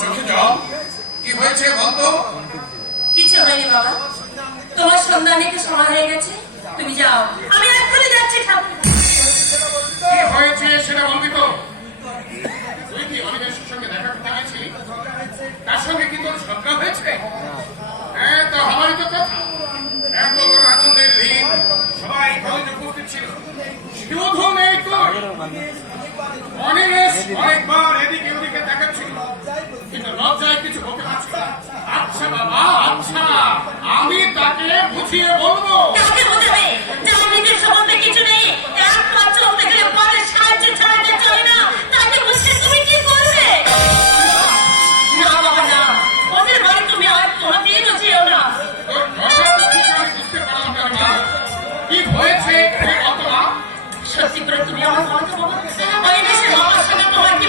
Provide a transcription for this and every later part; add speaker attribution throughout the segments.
Speaker 1: চোখে
Speaker 2: কিছু হয়নি বাবা। তোমার সন্ধ্যা নিতে সময় হয়ে গেছে। তুমি যাও। আমি এক্ষুনি যাচ্ছি
Speaker 1: হয়েছে সেটা বলবি তার সঙ্গে কি তোর ঝগড়া হ্যাঁ তো হওয়ারই কথা। এত বড় আনন্দের দিন। সবাই অনেকবার এদিকে ওদিকে আচ্ছা বাবা আচ্ছা আমি তাকে বুঝিয়ে বলব।
Speaker 2: বোঝাবে সম্বন্ধে কিছু নেই সাহায্য চলে না তাকে বুঝতে তুমি কি করবে না বাবা না। ওদের বাড়ি তুমি আর কোনোদিনও যেও না।
Speaker 1: তোর ঘটনাটা ঠিক আমি বুঝতে পারলাম না মা। কি হয়েছে
Speaker 2: সত্যি করে তুমি আমার তোমার কি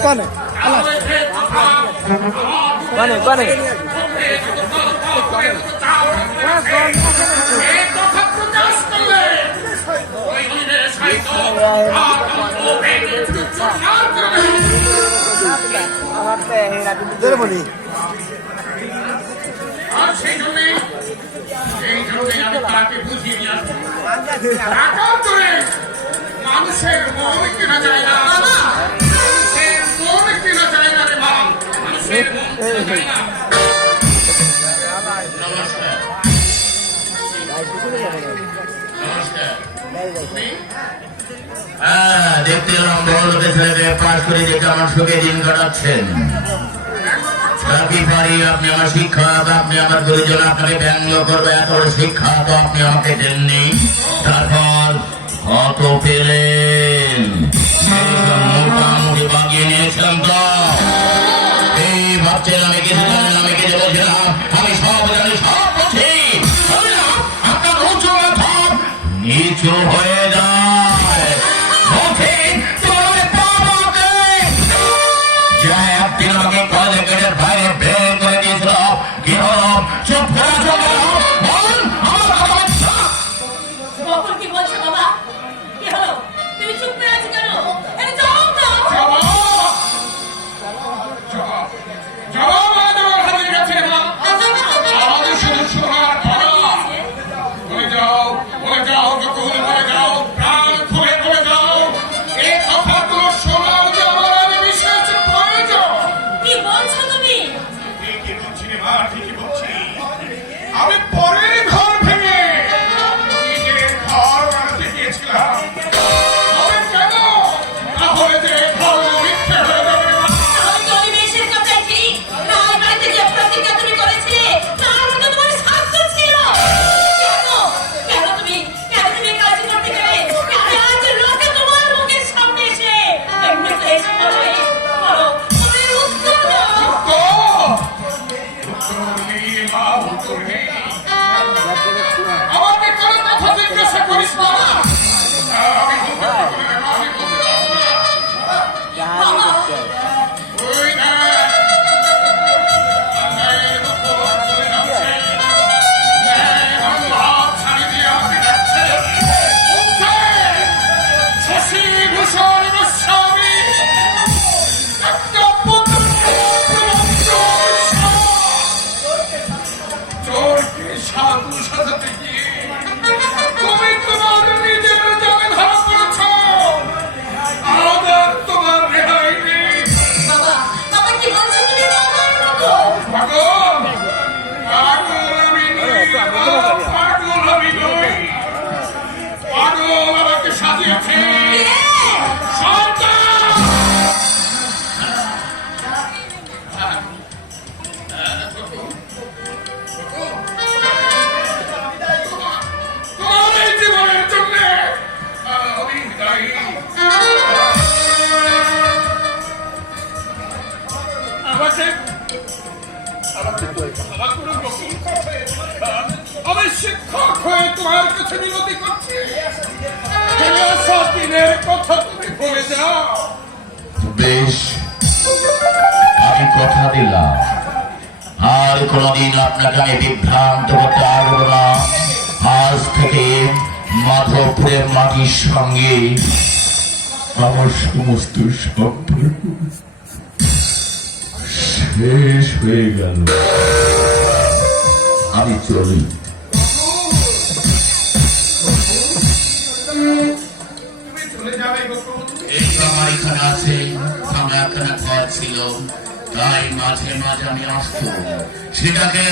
Speaker 1: আর ওকে না করবে
Speaker 3: ধরে বলি
Speaker 1: আর সেই জন্যই সেই জন্যই আমি তাকে বুঝিয়ে নিয়ে আসব মানুষের মন কেনা যায় না
Speaker 4: দেখতে এলাম বড় লোকের পাশ করে যে কেমন সুখে দিন কাটাচ্ছেন। আমার আমার নিচু হয়ে
Speaker 1: 差不差的比例。
Speaker 4: বেশ, আমি কথা দিলাম। আর কোনদিন আপনাকে আমি বিভ্রান্ত করতে পারব না। আজ থেকে মাধবপুরের মাটির সঙ্গে আমার সমস্ত সম্পর্ক। শেষ হয়ে গেল। আমি চলি। আছে আমার ঘর ছিল। তাই মাঝে মাঝে আমি আসতো সেটাকে